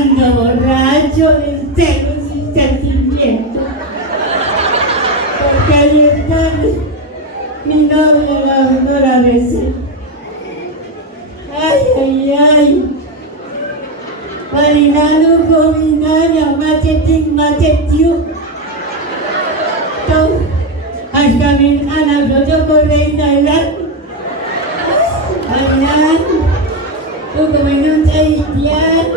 ando borracho de celos y sentimientos. Porque ayer tarde mi novia la no la besé. Ay, ay, ay. Marinalo combinaya, mateting, matetiu. Tau, hasta min anak yo corre Thailand. Thailand, tu kuminun Thailand.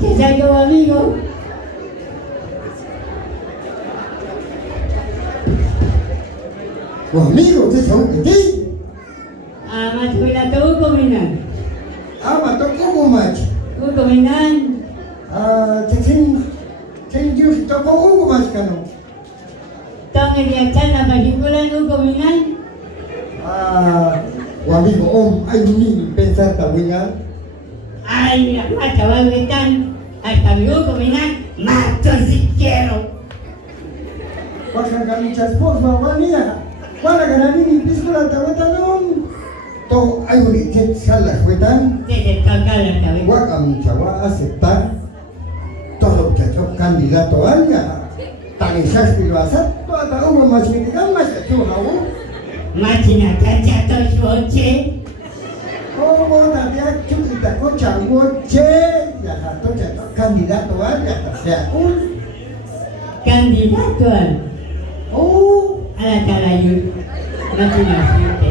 ¿Qué tal tu amigo? Ủa, amigo, thế sống cái gì? Mas kuila tu kuminan. Mà tôi có mua mà. Tu kuminan. Thế chứ tôi có uống mà cái nào? Tao nghe dia cakap kesimpulan tu kuminan. Amigo, anh nhìn pensar tahunya. Ay, macam wetan. Hasta mi kuminan. Mato si quiero. Pasan kami caspor mawanya. Wala ka na rin ipis ko lang tawatan nun. To ay ulitin sa lakwetan. Desde kakala tawi. Wa kami chawa aceptar. Todo chachok kandidato anya. Tani sas pilwasat. To ata uwa mas mitikan mas atu hawo. Machina kaca to suoce. Oh, tadi aku kita ko chawo che. Ya to chachok kandidato anya. Saya un. Kandidatuan. Oh. Ala talayun. Machina siete.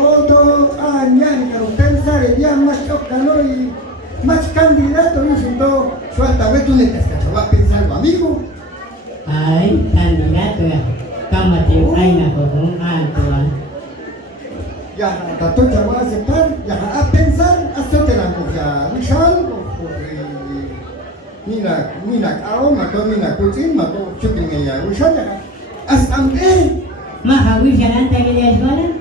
Oto anyan kalau pensar dia masuk kalau mas candidato itu suatu vez tú le estás cachaba pensar amigo. Ay, candidato ya. Kama tiu aina kohong antuan. Ya tato chawa aceptar ya a pensar hasta te la ya Rizal mina kao mato mina kucing mato syuting ya Rizal ya asam Mahawi jalan tadi dia sekolah.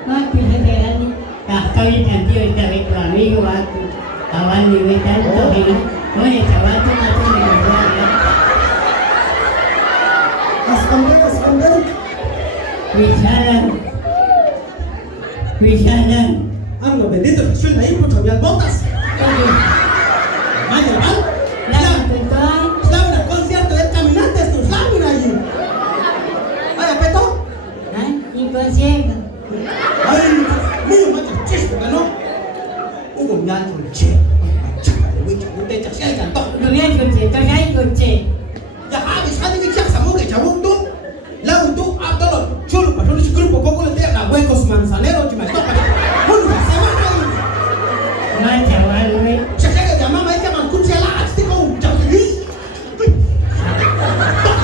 Mati saya ni. Tak kali nanti kita berkeluar minggu aku. Awal minggu tadi tu ini. Mana cawan tu macam ni kerja. Asam. Wisalan. Algo bendito que suena ahí por cambiar botas. Vaya, ¿vale? Estaba en el concierto de caminantes, tus láminas allí. Vaya, Peto. Inconsciente. Ay, muy macho, chispo, ¿no? Hugo Nacho, che. Chaca de huicha, no te echas, ya cantó. No me ha coche, tú ya hay coche. Ya habis, hadi bicara sama que chabón tú. Lalu tú, abdalo, chulo, pasó un grupo, coco le tira huecos manzanero, chima, topa. Bueno, se va a ir. Macha, vale. Chaca de mamá, ella man kuchela, hasta con chabón.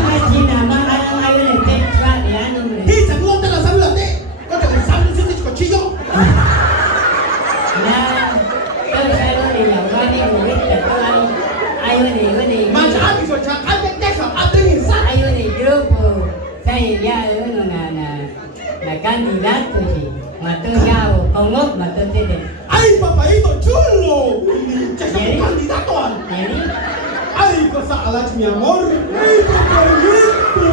Machina, mama, no hay un texto, ya no me. Y se pudo te la sabla de. ¿Cuánto te sabes ese cochillo? Mancha, habis, o sea, hay que dejar, aterrizar. Hay un grupo, saya ya uno na candidato sih, mató ya o con mató tete. ¡Ay, papadito chulo! ¿Quiere? ¡Candidato! Jadi, ¡Ay, cosa alas, mi amor! ¡Ay, papadito!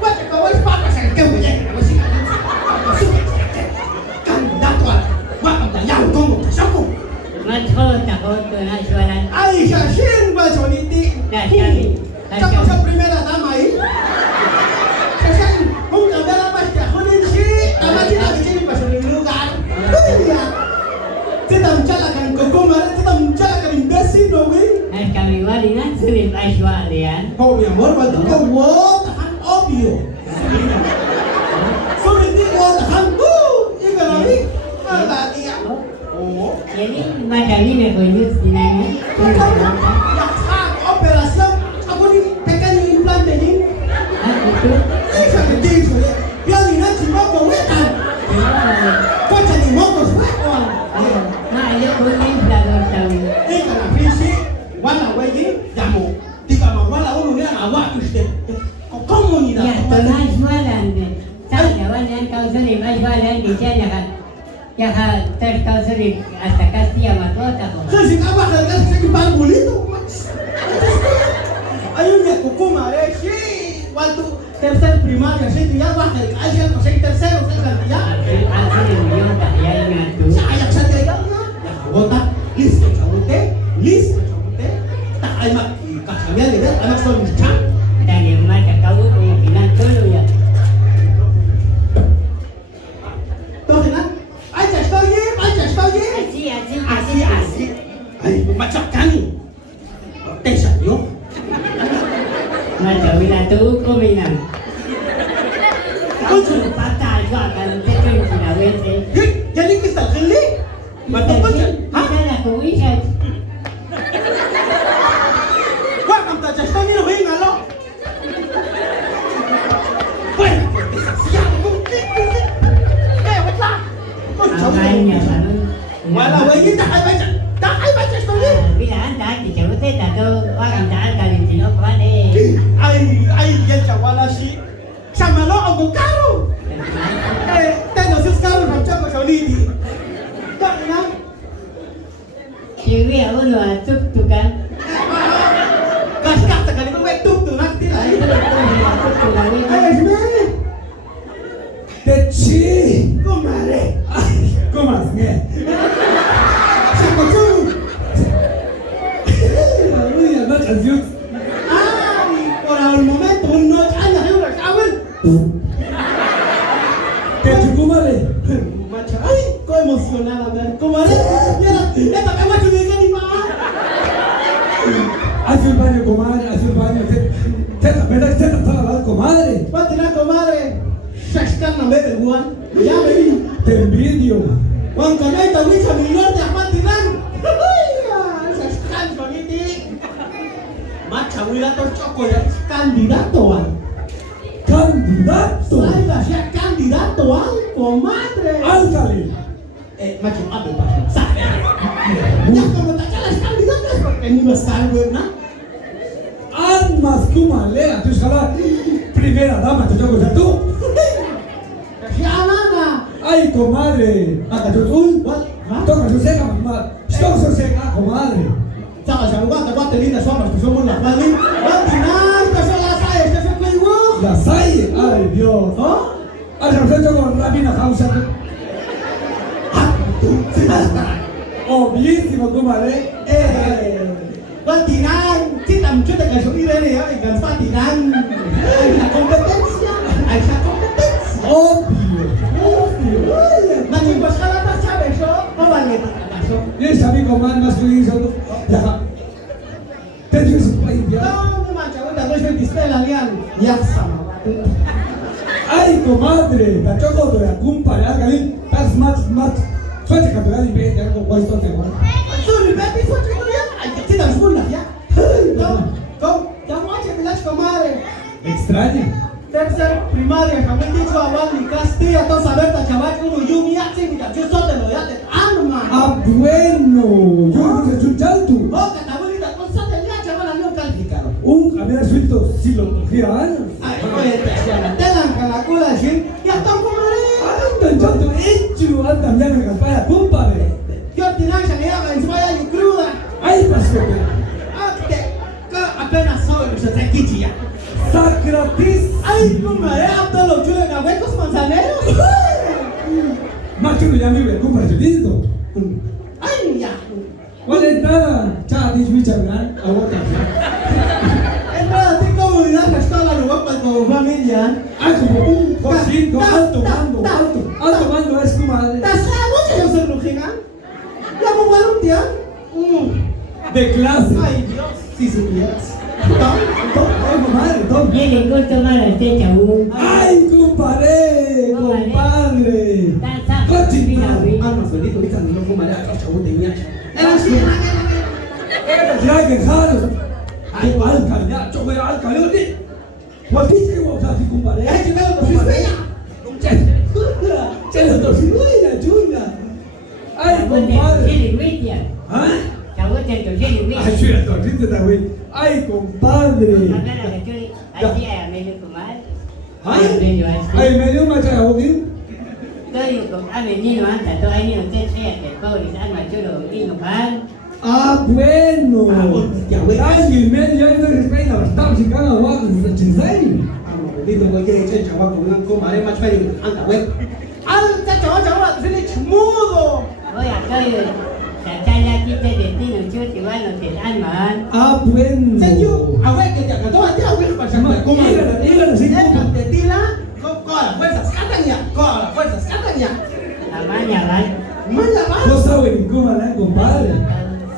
¡Vaya, como es papas el que voy a ir! ¡Candidato! ¡Guapa, ya, ¿cómo te saco! mató takut tu nak jualan. ¡Ay, Shashin, Bacholiti! Dah sekali. ¿Estamos en primera dama ahí? Shashin, ¿cómo te la vas a joder? Sí, la máquina que tiene para el lugar. Kita mencala kan kokomar, kita mencala kan imbécil, ¿no, güey? Ay, kami wali nak sulit jualan. Oh, mi amor, ¿vale? Que wow, tan obvio. Sobre ti, wow, tan y que la vi, nada, tía. Oh, Jadi macam ni me koyut sinanya. ya kan, operación, aku ni pequeño implante ni. Betul. Esa que te hizo, ya ni nada, si no, con wetan. Cocha ni mocos, weón. Nah, dia kuning belakang tahu. Y que la fisi, wala, güey, llamo. Diga, wala, uno ya la guapa usted. ¿Cómo ni Ya, tengah jualan. Saya yang kau sulit jualan di sana kan. Ya, terus kau sulit hasta Castilla mató tak. Si acaba de ver ese pan bulito. ¿Cuánto? Tercer primaria, sí, ya baja el calle, pues hay tercero, ¿sí? Ya. Así de millón también tú. Ya, ya, bota, listo, chabute, tak ay mak, kakaknya dia, anak suami cak. Dari mata kau kemungkinan dulu ya. Tuh kan, aja story. Así. Ay, macam kani. Tension yo. Mata bila tu kemungkinan. Kau cuma patah juga kalau terus tidak wese. Jadi kita keli. Mata macam, ha? Kita aku bisa. Wah, kamu tak cakap ni lo ingat lo. Wah, siap mungkin. Betul. Kau Awalnya baru. Walau ini tak ay baca story. Bila anda dicabut itu orang tak kali tino kemana? Ay, ya cawala si. Sama lo aku karo. Tengo sus carros macam kau ni. Tak ingat. Cewek awak tu tu kan? Gas sekali kau tuk tu nanti lah. Ay, sebenarnya. Teci. Kumare. ¿Cómo así? Siapa tu? Uy, ada canción. Ay, por el momento no hanya hura kawan. Teci, ¿cómo le? Macam, ay, kau emosional kan? Kumare. Ya tak apa tu dia ni mah. Hace un baño, comadre, hace un baño. Teta, ¿verdad que teta está lavada, comadre? Patina comadre. Saskan nama beruan. Ya baby. Te envidio. Wang kanai tahu sambil dia patinan. Saskan boniti. Macam wilayah cokol ya kandidatuan. Candidato. Saya siap kandidatuan comadre. Álcale. Macam apa pak? Saya. Ya kamu tak jelas kandidat ini besar gue nak. Armas, comadre. Tú escala. Primera dama, te toco ya tú. Siapa nak? Ay, comadre. Acá yo tú. Toca su seca, mamá. Toca su seca, comadre. Saka siya buat dapat terlihat sama semua lah. Balik. Patinan kesalah saya. Saya keliru. La Salle. Ay, Dios. Oh? Ay, se me con Rabina Causa. Obvísimo, comadre. Patinan, kita mencuba kasih ini ya, dengan patinan. Ada kompetensi, ada kompetensi. Obvio. Nanti pas kalau tak cabe so, kau balik tak masuk. Ini sabi comadre mas kuing satu. Ya. Tentu supaya dia. Kau macam udah terus display lalian. Ya sama waktu. Ay, comadre. La choco de la cumpa, ya kali. Tas match. Suerte campeón y ve algo puesto te va. Suruh baby foto itu ya, tidak sekolah ya. Kau aja bilang comadre. Extraña. Tercer primaria, kami dicho awal di kelas 3 atau saber tak jawab dulu Yumi ya sih tidak justru lo ya anu mah. Ah, bueno. Yo creo que es un chalto. Oh kata boleh tak konsep ya jangan anu kali karo. Haber suelto si lo cogieran. Ay, oye, jangan telan kalau aku lagi ya tahu kemarin. Andan chalto hecho, andan ya me campara, compadre. Yo tenang saya main supaya you cruda. Ay, pasó. Oke, ke apenas soal bisa sakit ya. Sacratis. Ay, kemarin apa lo jual na huecos manzaneros? Macho no ya me ve, compadre, listo. Ay, ya. ¿Cuál es nada? Cha, dicho mi chaval, aguanta. Entrada de comunidad que está la lugar para tu familia. Ay, como un cocino, alto mando es comadre. Tak sabu saya serukingan. Ya mau balon dia. De clase. Ay, Dios, si supieras. Ay, comadre, tom. Jadi kau cuma nanti jauh. Ay, compadre, compadre. Tak sah. Cochina. Ano, solito, ahorita no comadre, acá chavo tenía. Era así, Ya que jalo. Ay, alcalde, ya, choque alcalde. Guapísimo, que vamos a hacer, compadre. Ay, que me lo pusiste ya. Che, lo tosinuela, chula. Ay, Jauh tu compadre. jadi duit ya. ¿Ah? Jauh tu jadi duit. Ay, chula, torciste esta güey. Ay, compadre. Agar ada cuy, asyik ayam menu kumal. Ay, Menu asyik. ay, me dio macha de Tu yang kau ambil ni no anda tu ini untuk saya ke kau di sana macam ini kumal. Ah, bueno. Ah, bueno, ya, güey. Ay, el medio ya no respeita, estamos en cada lugar, sin serio. Dito mo ye chen chawa ko mare ma chwe anda we. Al cha chawa tiene chmudo. Voy a hacer la quita de ti, no yo te voy a no te dan mal. Aprendo. Señor, a ver que te acabo de a ver para chamar como. Dígale, sí, como. Te tira con las fuerzas cataña, con las fuerzas cataña. La maña va Manda va. No sabe ni cómo hablar, compadre.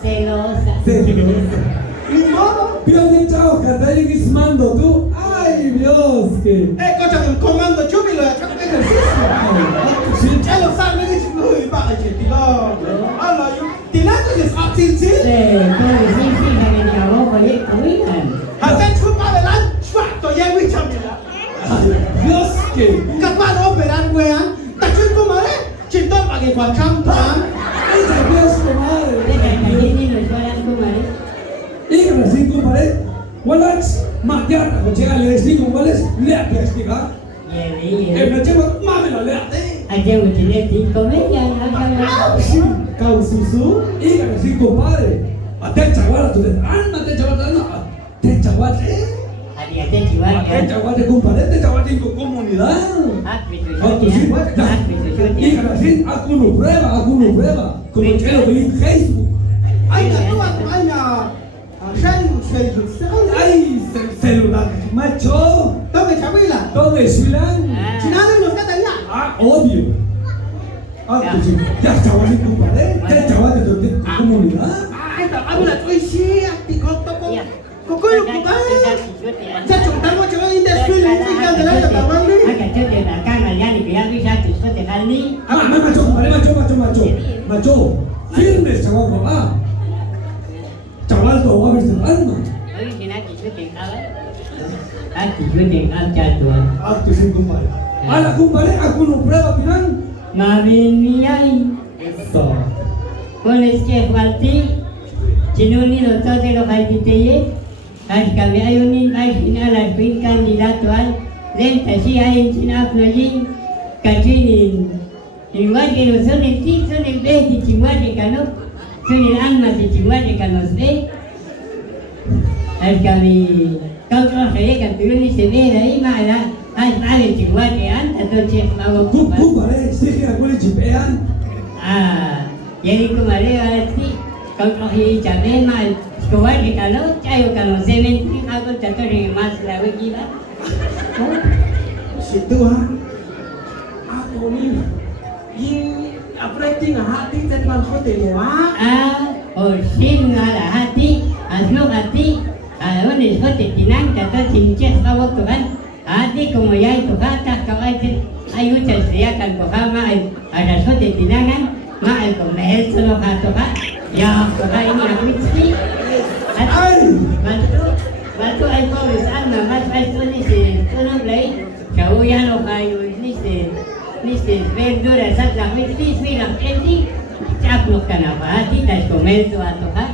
celosa. Celosa. Ni modo. Pero de chao, Catalina Ismando, tú. Ay, Dios, que. Escúchame, un comando chumilo, acá te ejercicio. Sí. Ya lo sabes, me dice, uy, va, che, tilo. Hola, yo. Tilando es absin, sí. Todo sí, que me acabó con el comida. Hasta chupa velan, chuato, ya voy chamila. Ay, Dios, que. Capaz operar, weón. Tachun kumare, chintol pagi kwa champan. Ay, Dios, comadre. Desde que ni nos fueran comer. Dígame así, compadre. Wallace, mañana, cuando llega el destino, Wallace, le ha que explicar. El machemo, mame la leate. Ayer utilicé 5 medias, Caususu, dígame así, compadre. Ate chaguara, tú le alma, ate chaguara, no. Ate chaguara, había que chivar. ate chaguara, compadre, ate chaguara en comunidad. Dígame así, alguno prueba. Como yo lo vi en Facebook. Ay, ya, tú, ay, ya. Ay, celular, macho. Tome chamila. Todo es filan. Chinado nos cataña. Ah, obvio. Ah, pues sí. Ya chaguara, compadre. Ya chaguara de comunidad. Ay, habla tú, sí, ti coco. Coco, ya chuntamos, yo voy a indescribir, de la tabla. Macho, firme chaval, chaval tu agua viste alma. Ah, tu sin compadre. Ala compadre, aku no prueba piran. Mami mía, Eso. con es que faltí, si no ni lo toque lo faltite, hasta que hay un al final al fin candidato al lenta si hay en China allí, cachín igual que lo son en ti, son el vez de chihuahua cano, son el alma de chihuahua canos ve, hasta mi causa se que tú ni se ve ahí mala, hay mal en chihuahua antes entonces hago Compadre, sigue a cuál chipean. Jadi kemarin arti kalau kita memang sekolah di kalau cair kalau semen aku jatuh dengan mas lalu gila. Situ ha. Ako ni. Yung operating hati teman ko temo ha. Sin ala hati, aslo hati, ini seperti tinang jatuh cincin bawa Tuhan. Hati kemudian Tuhan tak kau ayu ceritakan Tuhan ada seperti tinangan. Mahal ko, mahal sa mga toka. Ya, toka ini aku isi. Batu ay ko risan na mas ay to ni si tunong lay. Kauyan o kayo ni si verdura sa lang with this bilang ending. Chaplo ka na ba? Titas komento ato ka.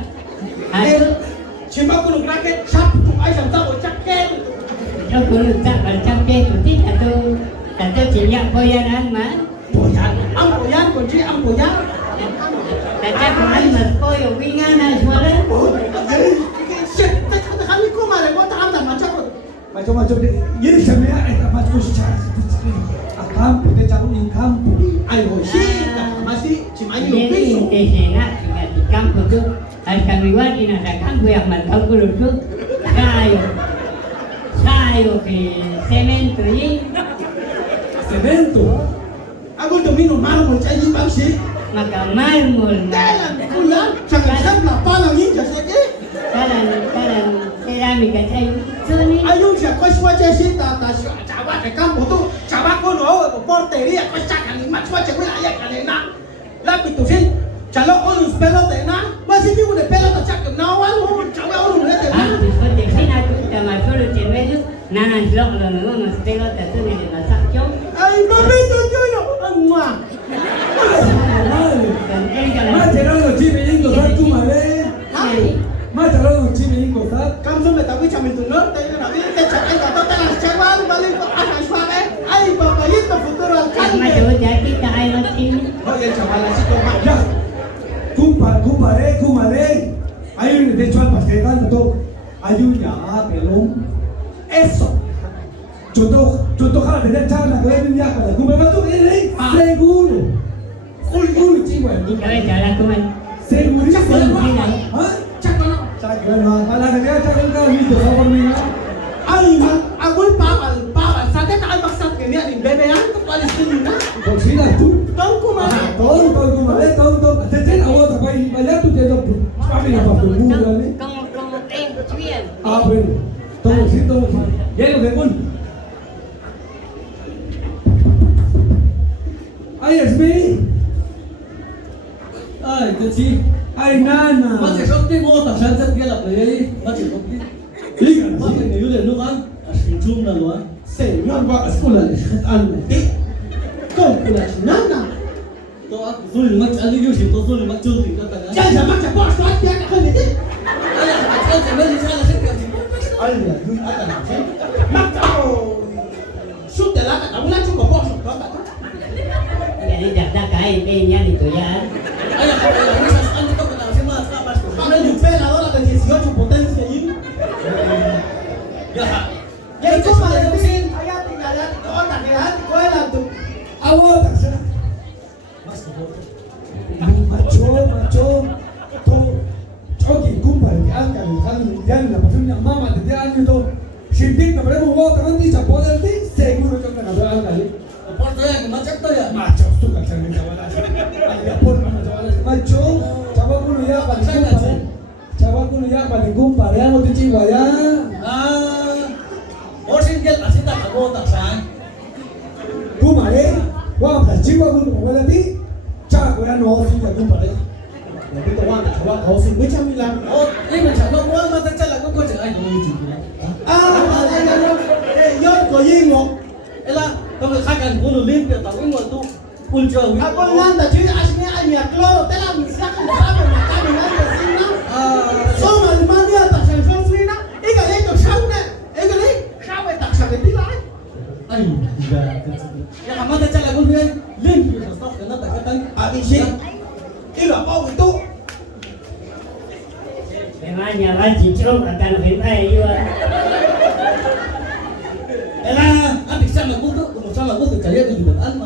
Ato. Chimba ko raket chap ay sa tao chaket. Yo kuno sa chaket ti tato chinya ko yan man. Ampoyan, kunci ampoyan. Tata kumain mas ko yung wingan na suara. Shit, kami kumare mo ta anda macam. Macam ini sebenarnya eta macam secara campo, de campo en campo. Ayo, shit, masih cimayu piso. Jadi nak tinggal di kampung tu, harus kami wajib nak kampung yang mantap dulu tu. Sayo ke semento ni. Cemento. Aku domino marmol cai bangsi. Maka marmol. Dalam kuliah, jangan sampai palang ini jadi. Karan ceramika cai suni. Ayo siya kau swasta sih tata siya cawa de kampung tu cawa ko no porteria kau cakap ni macam wilayah kalena. Lapi tu sih, kalau orang pelot na, masih dia udah pelot cakap nawal orang cawa orang ada. Seperti sini aku kita masuk di cemedu, nanan blok lalu mas pelot tu ni masak jom. Ay, mami tu yo, amma. Más llegado chime ingo satu male. Más llegado chime ingo sat. Kamu sampai tahu camin tu lor, tapi nabi kita cakap kata telah cawan balik ke atas suara. Ay, bapak itu futuro alcalde. Macam jadi tak ada macam. Oh ya cawan lagi tu mak. Ya. Kumare. Ayun de hecho al pastel tanto. Ayunya pelón. Eso. contoh kalau ada cara kalian minyak pada kumpulan itu ini seguro jiwa Ikaw ay kalakuman. seguro hah cakap kalau dia cakap kalau itu apa namanya Agul papal sakit tak maksud ke dia ni bebean tu Palestina kau sini tu tahu kumare tahu kumpulan tahu jadi awak apa ini banyak tu jadi tu apa ni apa tu kumpulan ni Como tem, chuyan. apa ni tahu sih jadi tu pun ISB Ai, cái gì? ai nana Mà chỉ sống cái mô tả sáng rất kia là đấy, mà chỉ sống cái liga mà cái người để lúc ăn, sinh chung là luôn. Señor va sekolah an nanti kau pula nana Tôi ăn rồi mà ăn cái gì tôi rồi mà chưa thì các bạn. jangan macam bos tuan dia nak kena ni Ai là cái gì mà đi ra là cái gì? Allah dun ada macam macam sudah lah tak boleh cukup bos tuan tak Jadi dah kain niya dito yan. Ai là cái gì ăn cái tôi làm xem mà sao mà Mana jumpa lah orang dengan 18 potensi ini ya. Jadi kau malah mungkin ayat tinggal ayat kau tak ayat kau lah tu awak tak sana macho tu coki kumpul angkat kan jangan nak pasal mama dia anu tu sinting nak berapa awak kan di capol nanti seguro tu nak ada angkat Por tôi ăn mà chắc tôi à. macho tu kan sana jawab ada pun mana jawab macho coba kuno ya pada kumpul coba kuno ya pada kumpul ya mau dijiwa ya Ủa xin cái là xin ta phải vô tạc sáng. kumpul wah dah jiwa kuno mau nanti cara kau yang no sih ya kumpul Tapi kau orang tak awak kau sih macam ni lah Ủa, nhưng mà chẳng có muốn mà chắc là có câu chuyện anh không chịu được. Yon kau yên ngok Ê là, tôi phải khai cảnh của nó liên việc tao cái nguồn tu ultra win. Aku nanda cuy aslinya ayah keluar telah misalkan sama makan nanda sini so mana dia tak sampai sini na ikan itu sama ikan ini sampai tak sampai di lain Anh gà thật sự. Ya mà ta chắc là con nguyên liên việc là sao cái nó tại cái tay. isi itu apa itu Memang nyawa cicung akan himai yun. Ê là, anh thì sao là cũng được, một sao là cũng được cái gì mình ăn mà.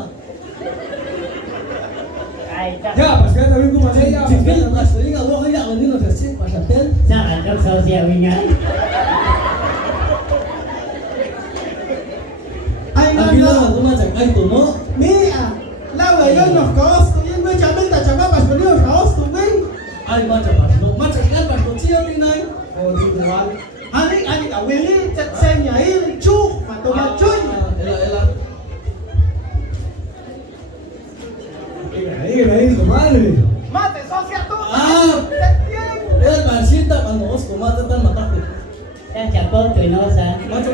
Ay, ya pas kau tahu kumpul ya Chỉ biết là xử lý ngầu cái dạng là như là phải xếp và sạch tên. saan ang sosial niya? Anh bilang là cũng là chẳng anh tụi nó. ni lao về yon of course tu yang macam mana tak coba pas beli of course tu ni Anh mà chẳng phải nó, mà chẳng ăn phải nó chia đi này. oh tu tuan ani tak willy chat saya nyai cuk atau macam Ê là. ini lain kemana ni mate sosial tu Ê là bạn xin ta bạn nói của mà ta mà tao. Sa Japon, tui no sa. Macam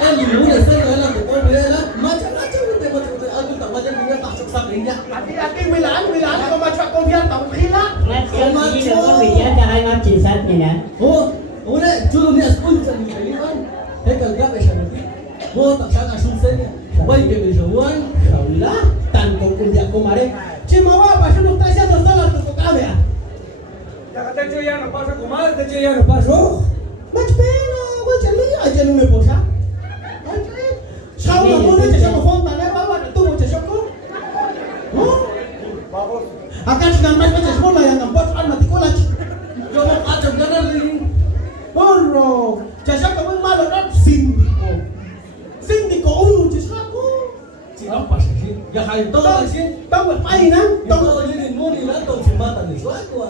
anh hiểu để xây cái là của con bé đó. Macam anh cũng tao macam dia tak sukses ini. hati-hati Milan kau macam kau biar tahu khilaf Mas kau hindi ko wiya dahil ang chinsat niya. Ủa đấy, chú luôn nha, school cho mình phải đi ăn. Thế cần các bạn xem đi. Vô tặng sáng là sung sinh nha. Quay về bây giờ ăn. Kau lah tan kau kuliah kau mari cuma apa sih nak tanya tu salah tu kau kau ya ya kata cuy yang pasal kumpul kata cuy yang pasal macam ni aja nu me posa sao mà muốn nói cho phong ta này bawa tu macam siapa akan senang macam sekolah yang nampak an mati kolaj Yo mau ajak jalan ni. Boro, jasa kamu malu kan sindiko ulu jasa aku. Chỉ nó phải sih. Ya hay to là sih. Tahu apa ini? Tao Tahu. là những mua đi là tao chỉ mà tao đi xóa qua.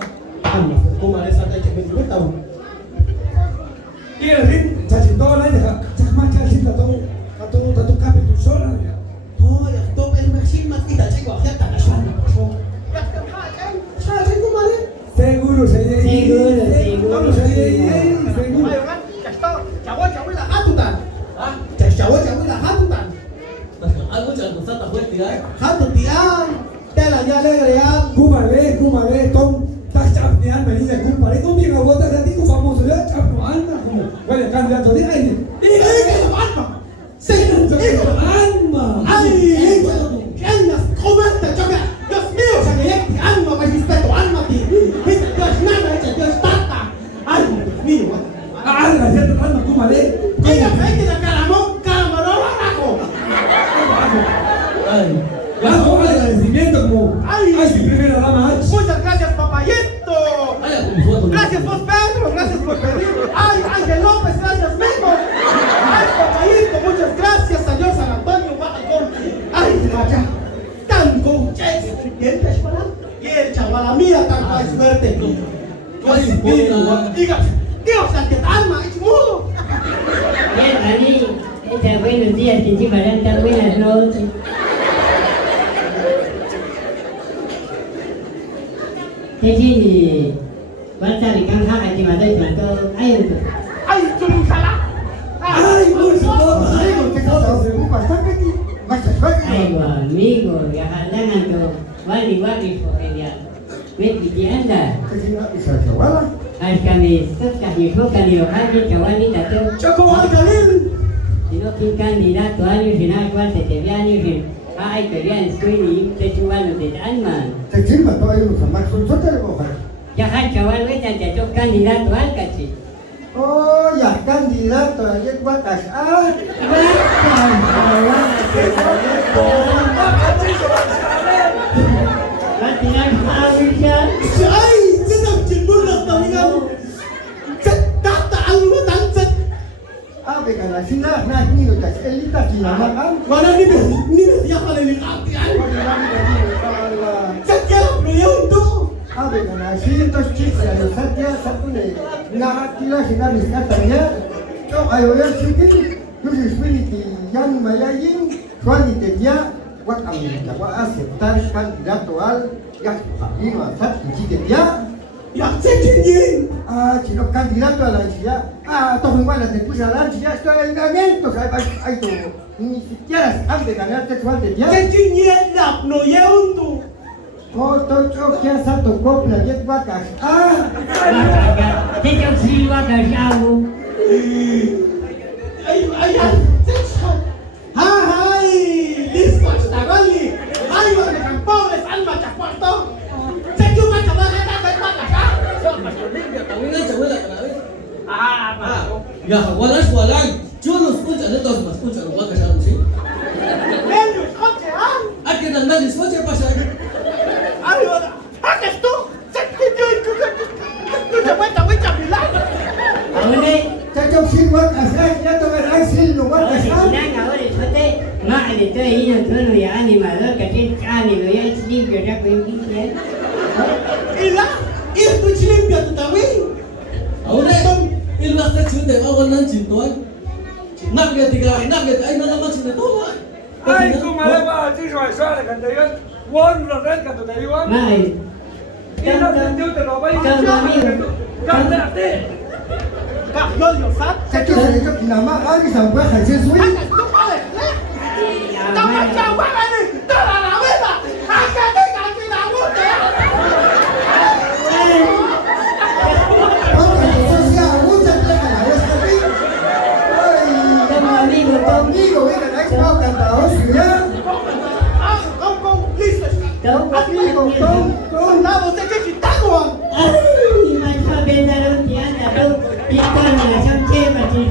Aku malas ada cakap dulu tahu. iya rin jadi tahu lah ya cakap macam sih tahu kapit tu soal ya Oh ya, tu el maxim mati dah cakap ya tak asal. Ya kan kan. Saya aku malas. seguro saya Seguro. seguro Ayo kan, cawa lah hatutan. Hah? Cawa lah hatutan. Anh cũng chẳng có sao tao quên thì ấy. Hatut tiang. Tela ya le ya. kumare tom tak cap ni an bani ya kumare ko bi ngawo tak nanti ku famoso ya cap no an na ku wala kan dia tadi ai ni Ini apa? Saya anma Ay, kaya comenta choca. Dios mío, se me llega alma más respeto, alma ti. Dios nada, Dios tata. Ay, Dios mío. ala ya tu anma kumare Ella fe que la caramón por Gracias, vos Pedro, gracias por pedir. Ay, Ángel López, gracias, Mico. Ay, Papaíto, muchas gracias, señor San Antonio, Guadalajara. Ay, vaya, tan conches. Y el chaval, la mía, tan buena suerte. Diga, Dios, ante alma, es mudo. Bien, Ani, estas buenos días que encima eran tan buenas noches. Thế thì vẫn ra thì căng thẳng thì mà đây là tôi ai được Ay, chum sala. Ay, por favor, ay, Te casas de un bastante que vas a suerte. ai của amigo ya halangan to wali wali ya biết gì anh là Que si no, esa chavala. ai kami tất cả những số kami ở hai bên kawan ni tak tahu Choco Alcalín. si no kin kandidat tu ani si nak kuat tetapi ani si ai kerjaan sekali kita cuma nanti anman Te chima todavía unos amigos, son te lo cojas. jangan kawan kita cocok kandidat tu al kasih Oh, ya candidato a Jet Vacas. Ah, Latihan Malaysia. Ay, sedap cemburu tau ni kamu. Cetak tak alu tanset. ah, venga, la ciudad, nada, ni lo que es, el lita aquí, la maca. Mana ni dia kalau ni kaki ay. Cetak beliau tu. Ah, venga, la ciudad, chicos, a los satia, sapune, nada, tira, si nada, mis cartas, yo, ayo, ya, chiqui, yo, si espíritu, ya, no me hayin, suani, te ya, what a mí, ya, voy a aceptar candidato al, ya, y no, a chiqui, ya. Yang cekin. Ah, si no candidato a la ciudad, ah, todos igual, te puse a la ciudad, estoy en ganetos, hay todo, ni siquiera antes de ganarte su antes ya. Cekin nak no yeun tu. Oh, todo que has alto copla, Jet Vacas. Ah, Cocok siwa kasih Ay, ay, ay. Hai, listo está gali. Ay, van a pobres alma chapuerto. Cekin macam mana tak macam. También chabuela para ver. Ah, Ya, walas walang. Yo los escucho, de todos los escucho, los vacas ya, ¿sí? Menos cochean. ¿A qué dan nadie escucha pasar? Ay, haces tú. Cekin yo te voy a mirar. Ahora chacho sin Vacas, ya te verás sin no Ahora Vacas. si nang ahora sote mak ada tu ini tu ya animal kecil ani lo ya sedih kerja kau yang kecil. Ila, itu cilim dia tu tahu. Ahora, el más te chute, hago nan chintoy. Nak ke tiga, nak ke ay nada más chute todo. ay, como le va a decir, suave, que te digan, one, los red, que te digan, Mai. y no te lo voy a decir, cállate. Kak yo yo sat. Chacho se le echó que nada más, ah, ni San Vacas, es suyo. Haces tú vale. Tama chawa ni. Tara la vela. Haces tú casi la muerte. Vamos, entonces ya, mucha plata la vez que vi. Temu Ay, amigo tu amigo, venga, ahí está, cantador, ciudad. Kau listo. tahu Amigo, con, Nada, usted que quitago. Ay, macam benda tu tiada tu. Kita ni macam cewek macam